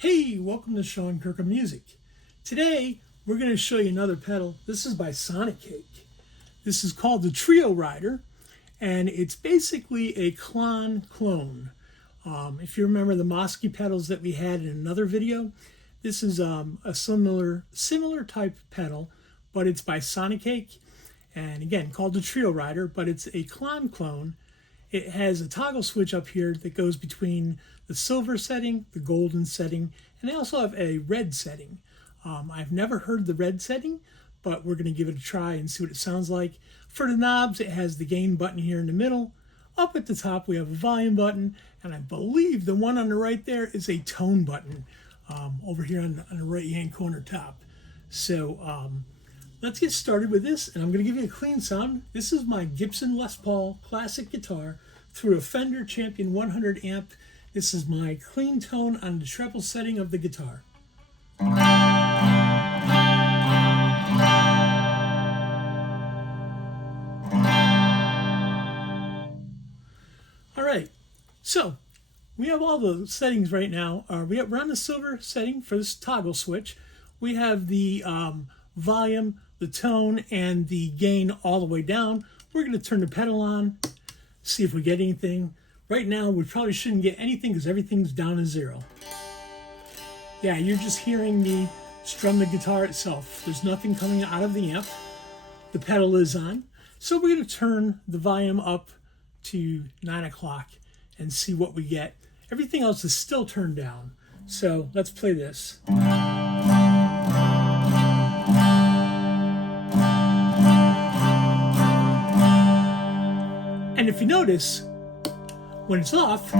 Hey, welcome to Sonicake Music. Today, we're going to show you another pedal. This is by Sonicake. This is called the Trio Rider, and it's basically a Klon clone. If you remember the Mosky pedals that we had in another video, this is a similar type pedal, but it's by Sonicake, and again, called the Trio Rider, but it's a Klon clone. It has a toggle switch up here that goes between the silver setting, the golden setting, and they also have a red setting. I've never heard the red setting, but we're going to give it a try and see what it sounds like. For the knobs, it has the gain button here in the middle. Up at the top, we have a volume button, and I believe the one on the right there is a tone button over here on the right-hand corner top. So let's get started with this, and I'm going to give you a clean sound. This is my Gibson Les Paul classic guitar through a Fender Champion 100 amp. This is my clean tone on the treble setting of the guitar. All right, so we have all the settings right now. We're on the silver setting for this toggle switch. We have the volume, the tone, and the gain all the way down. We're going to turn the pedal on, see if we get anything. Right now, we probably shouldn't get anything because everything's down to zero. Yeah, you're just hearing me strum the guitar itself. There's nothing coming out of the amp. The pedal is on. So we're going to turn the volume up to 9 o'clock and see what we get. Everything else is still turned down. So let's play this. And if you notice, when it's off,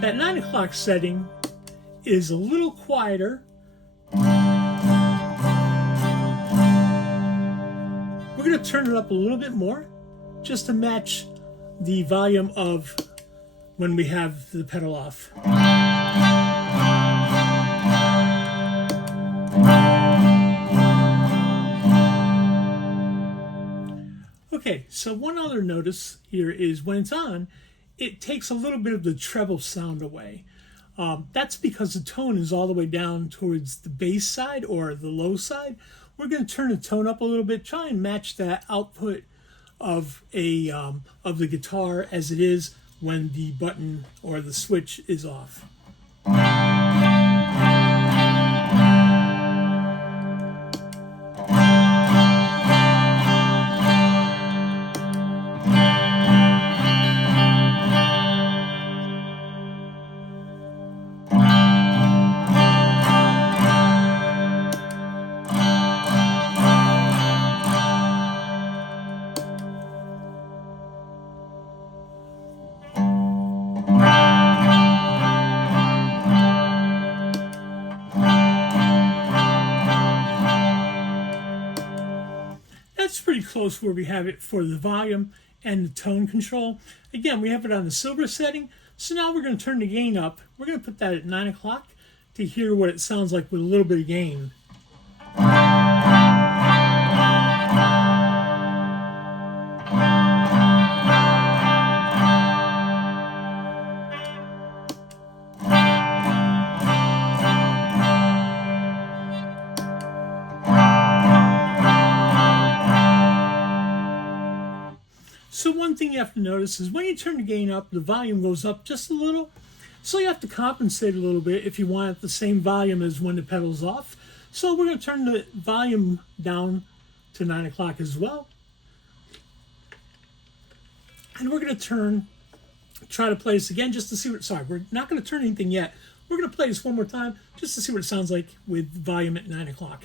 that 9 o'clock setting is a little quieter. We're going to turn it up a little bit more just to match the volume of when we have the pedal off. Okay, so one other notice here is when it's on, it takes a little bit of the treble sound away. That's because the tone is all the way down towards the bass side or the low side. We're going to turn the tone up a little bit, try and match that output of the guitar as it is when the button or the switch is off. That's pretty close where we have it for the volume and the tone control. Again, we have it on the silver setting. So now we're going to turn the gain up. We're going to put that at 9 o'clock to hear what it sounds like with a little bit of gain. So one thing you have to notice is when you turn the gain up, the volume goes up just a little. So you have to compensate a little bit if you want the same volume as when the pedal's off. So we're going to turn the volume down to 9 o'clock as well. And we're going to try to play this again just to see what, sorry, we're not going to turn anything yet. We're going to play this one more time just to see what it sounds like with volume at 9 o'clock.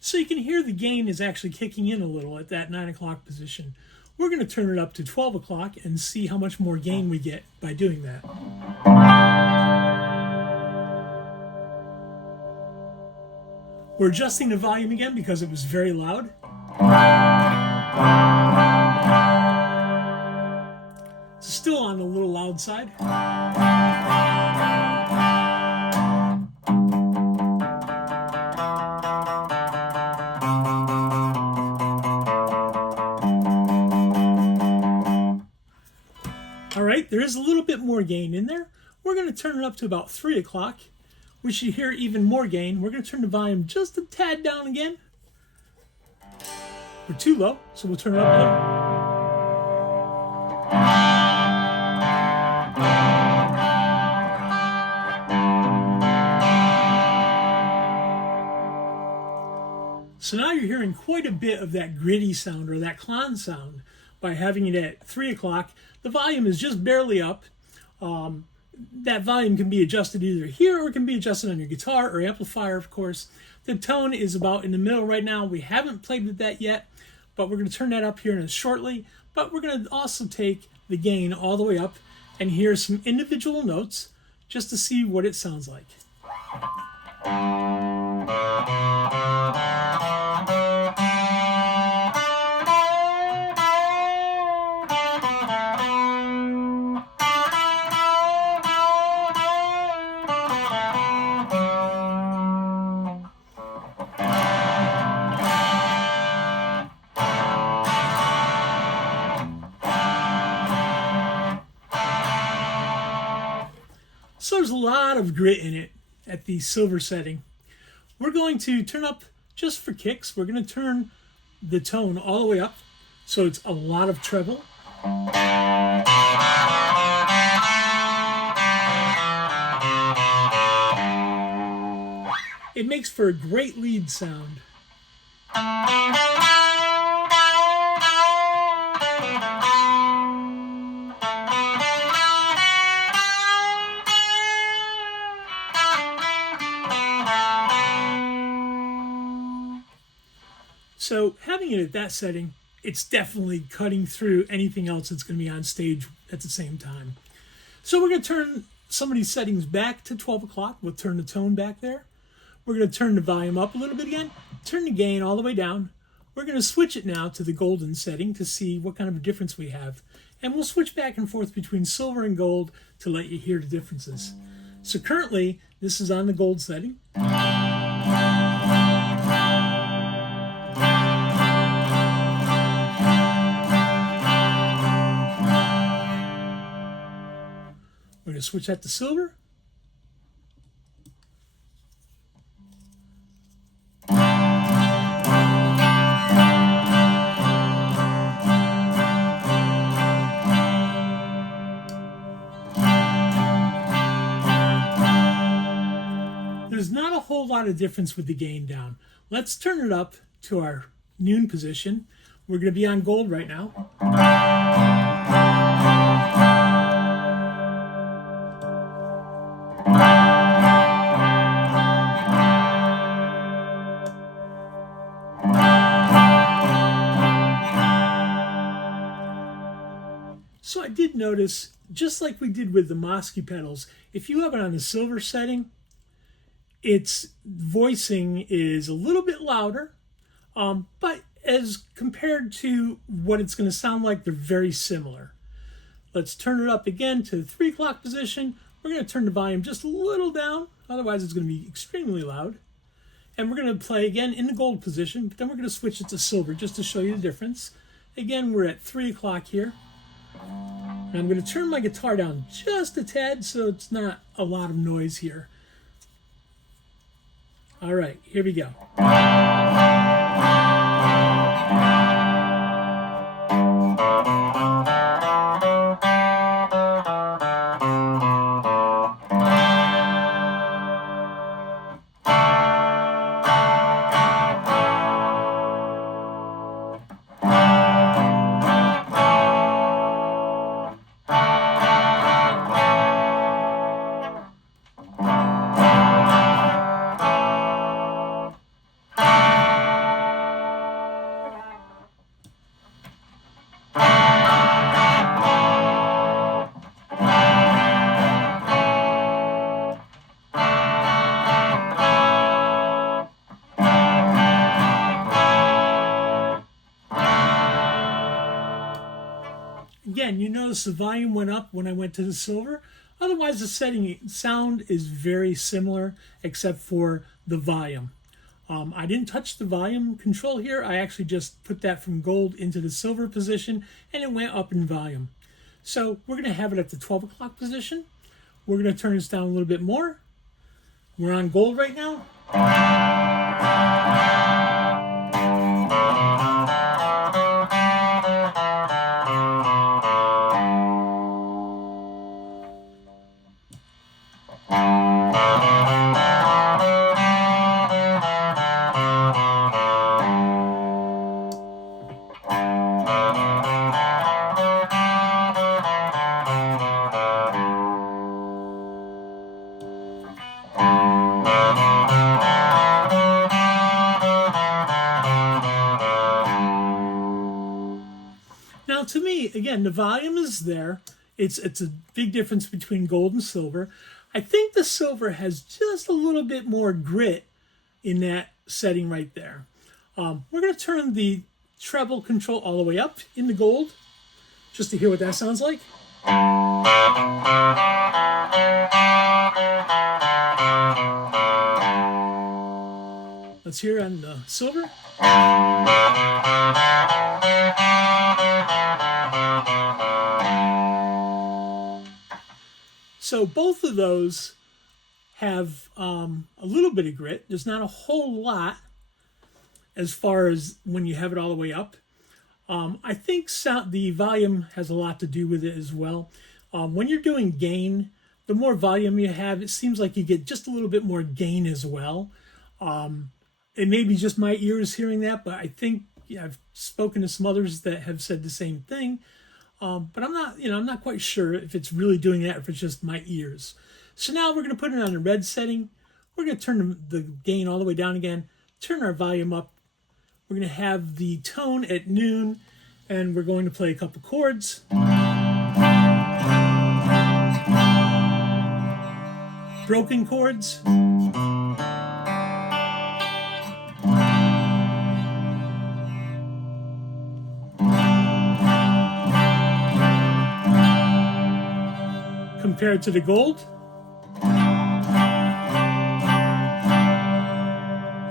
So you can hear the gain is actually kicking in a little at that 9 o'clock position. We're going to turn it up to 12 o'clock and see how much more gain we get by doing that. We're adjusting the volume again because it was very loud. It's still on the little loud side. is a little bit more gain in there. We're going to turn it up to about 3 o'clock. We should hear even more gain. We're going to turn the volume just a tad down again. We're too low, so we'll turn it up a little. So now you're hearing quite a bit of that gritty sound or that Klon sound by having it at 3 o'clock. The volume is just barely up. That volume can be adjusted either here or it can be adjusted on your guitar or amplifier, of course. The tone is about in the middle right now. We haven't played with that yet, but we're going to turn that up here in shortly. But we're going to also take the gain all the way up and hear some individual notes just to see what it sounds like. So there's a lot of grit in it at the silver setting. We're going to turn up just for kicks. We're going to turn the tone all the way up so it's a lot of treble. It makes for a great lead sound. So having it at that setting, it's definitely cutting through anything else that's going to be on stage at the same time. So we're going to turn some of these settings back to 12 o'clock. We'll turn the tone back there. We're going to turn the volume up a little bit again, turn the gain all the way down. We're going to switch it now to the golden setting to see what kind of a difference we have. And we'll switch back and forth between silver and gold to let you hear the differences. So currently, this is on the gold setting. We're going to switch that to silver. There's not a whole lot of difference with the gain down. Let's turn it up to our noon position. We're going to be on gold right now. So I did notice, just like we did with the Mosky pedals, if you have it on the silver setting, its voicing is a little bit louder, but as compared to what it's going to sound like, they're very similar. Let's turn it up again to the 3 o'clock position. We're going to turn the volume just a little down, otherwise it's going to be extremely loud. And we're going to play again in the gold position, but then we're going to switch it to silver just to show you the difference. Again, we're at 3 o'clock here. And I'm going to turn my guitar down just a tad so it's not a lot of noise here. All right, here we go. Again, you notice the volume went up when I went to the silver. Otherwise, the sound is very similar except for the volume. I didn't touch the volume control here. I actually just put that from gold into the silver position and it went up in volume. So we're going to have it at the 12 o'clock position. We're going to turn this down a little bit more. We're on gold right now. Now, to me, again, the volume is there. It's a big difference between gold and silver. I think the silver has just a little bit more grit in that setting right there. We're going to turn the treble control all the way up in the gold, just to hear what that sounds like. Let's hear on the silver. So both of those have a little bit of grit. There's not a whole lot as far as when you have it all the way up. I think the volume has a lot to do with it as well. When you're doing gain, the more volume you have, it seems like you get just a little bit more gain as well. It may be just my ears hearing that, but I think I've spoken to some others that have said the same thing. But I'm not quite sure if it's really doing that or if it's just my ears. So now we're going to put it on the red setting. We're going to turn the gain all the way down again, turn our volume up. We're going to have the tone at noon, and we're going to play a couple chords. Broken chords. Compared to the gold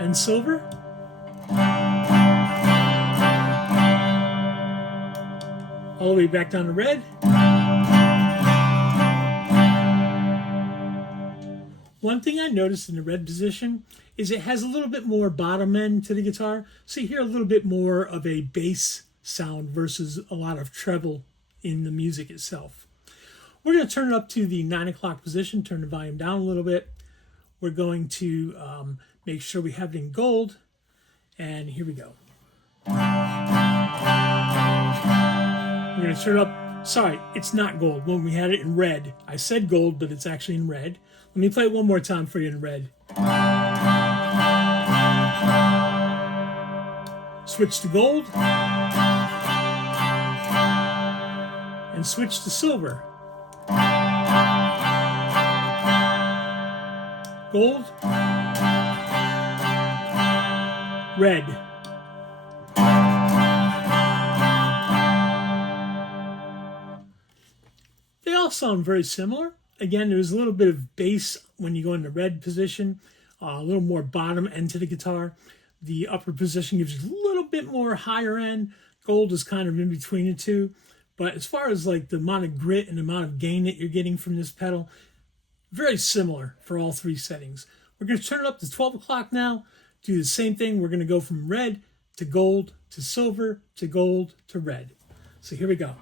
and silver. All the way back down to red. One thing I noticed in the red position is it has a little bit more bottom end to the guitar, so you hear a little bit more of a bass sound versus a lot of treble in the music itself. We're going to turn it up to the 9 o'clock position, turn the volume down a little bit. We're going to make sure we have it in gold, and here we go. We're going to turn it up. Sorry, it's not gold. When we had it in red, I said gold, but it's actually in red. Let me play it one more time for you in red. Switch to gold. And switch to silver. Gold. Red. They all sound very similar. Again, there's a little bit of bass when you go in the red position, a little more bottom end to the guitar. The upper position gives you a little bit more higher end. Gold is kind of in between the two. But as far as like the amount of grit and the amount of gain that you're getting from this pedal, very similar for all three settings. We're going to turn it up to 12 o'clock now. Do the same thing. We're going to go from red to gold to silver to gold to red. So here we go.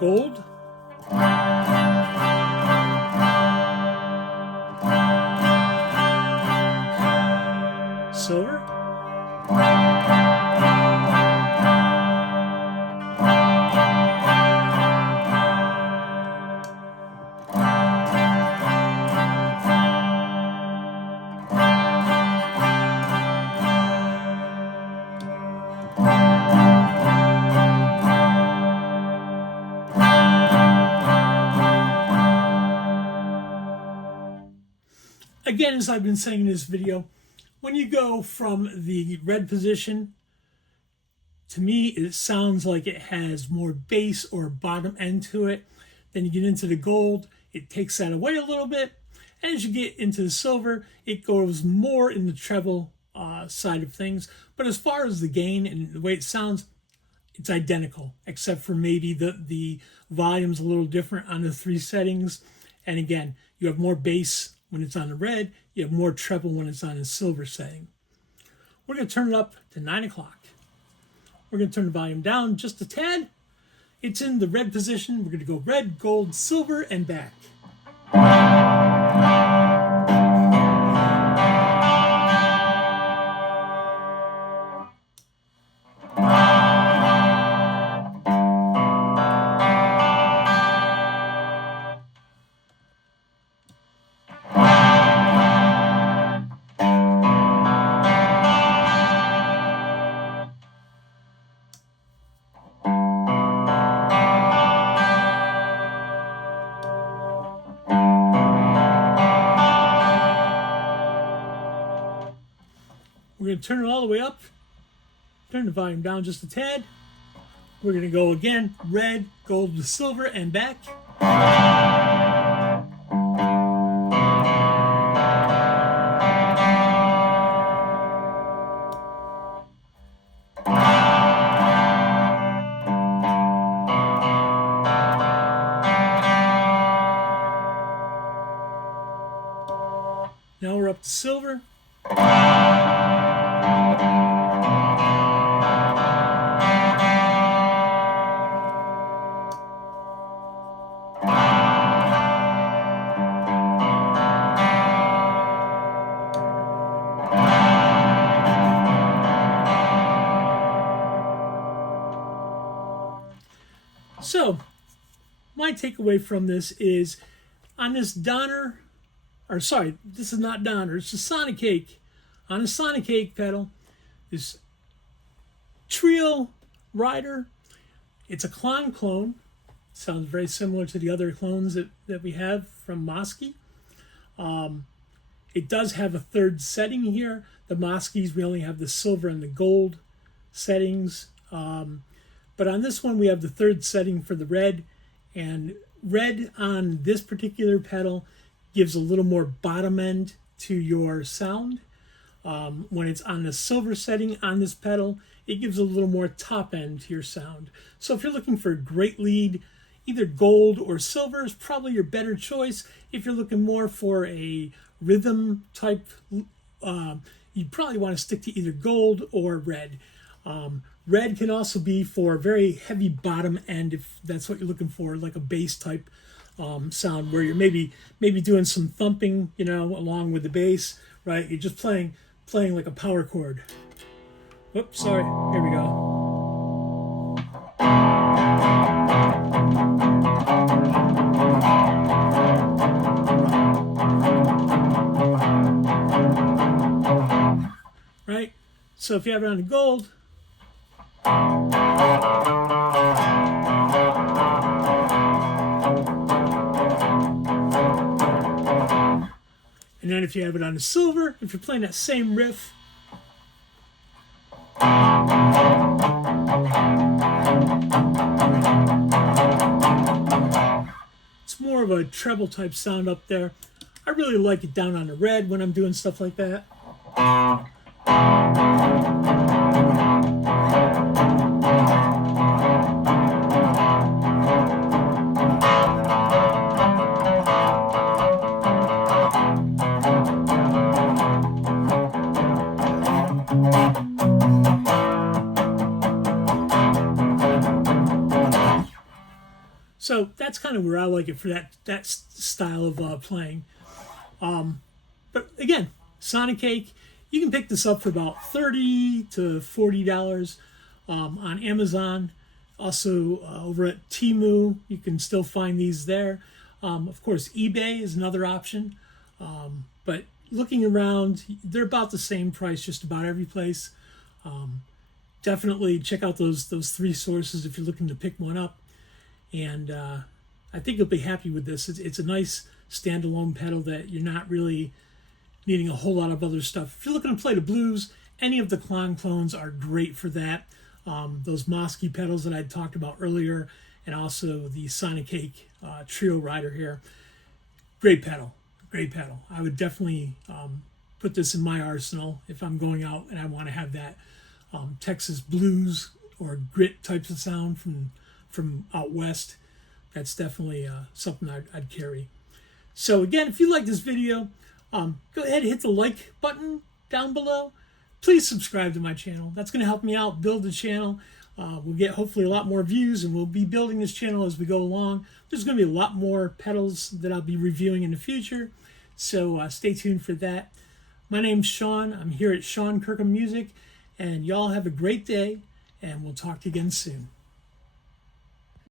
Gold. Silver. Again, as I've been saying in this video, when you go from the red position, to me, it sounds like it has more bass or bottom end to it. Then you get into the gold, it takes that away a little bit. And as you get into the silver, it goes more in the treble side of things. But as far as the gain and the way it sounds, it's identical, except for maybe the volume's a little different on the three settings. And again, you have more bass when it's on the red, you have more treble when it's on the silver setting. We're going to turn it up to 9 o'clock. We're going to turn the volume down just a tad. It's in the red position. We're going to go red, gold, silver, and back. We're going to turn it all the way up, turn the volume down just a tad. We're going to go again, red, gold to silver, and back. Now we're up to silver. So, my takeaway from this is, on this Donner, or sorry, this is not Donner, it's a Sonicake. On a Sonicake pedal, this Trio Rider, it's a Klon clone. Sounds very similar to the other clones that we have from Mosky. It does have a third setting here. The Moskys, we only have the silver and the gold settings. But on this one, we have the third setting for the red. And red on this particular pedal gives a little more bottom end to your sound. When it's on the silver setting on this pedal, it gives a little more top end to your sound. So if you're looking for a great lead, either gold or silver is probably your better choice. If you're looking more for a rhythm type, you probably want to stick to either gold or red. Red can also be for very heavy bottom end if that's what you're looking for, like a bass type sound where you're maybe doing some thumping, you know, along with the bass, right? You're just playing like a power chord. Whoops, sorry. Here we go. Right? So if you have it on the gold, and then if you have it on the silver, if you're playing that same riff, it's more of a treble type sound up there. I really like it down on the red when I'm doing stuff like that. So that's kind of where I like it for that style of playing. But again, Sonicake, you can pick this up for about $30 to $40 on Amazon. Also over at Temu, you can still find these there. Of course, eBay is another option. But looking around, they're about the same price just about every place. Definitely check out those three sources if you're looking to pick one up. And I think you'll be happy with this. It's a nice standalone pedal that you're not really needing a whole lot of other stuff. If you're looking to play the blues, any of the Klon clones are great for that. Those Mosky pedals that I talked about earlier, and also the Sonicake Trio Rider here. Great pedal. Great pedal. I would definitely put this in my arsenal if I'm going out and I want to have that Texas blues or grit types of sound from out west. That's definitely something I'd carry. So again, if you like this video, go ahead and hit the like button down below. Please subscribe to my channel. That's going to help me out build the channel. We'll get hopefully a lot more views, and we'll be building this channel as we go along. There's going to be a lot more pedals that I'll be reviewing in the future, so stay tuned for that. My name's Sean. I'm here at Sean Kirkham Music, and y'all have a great day, and we'll talk to you again soon.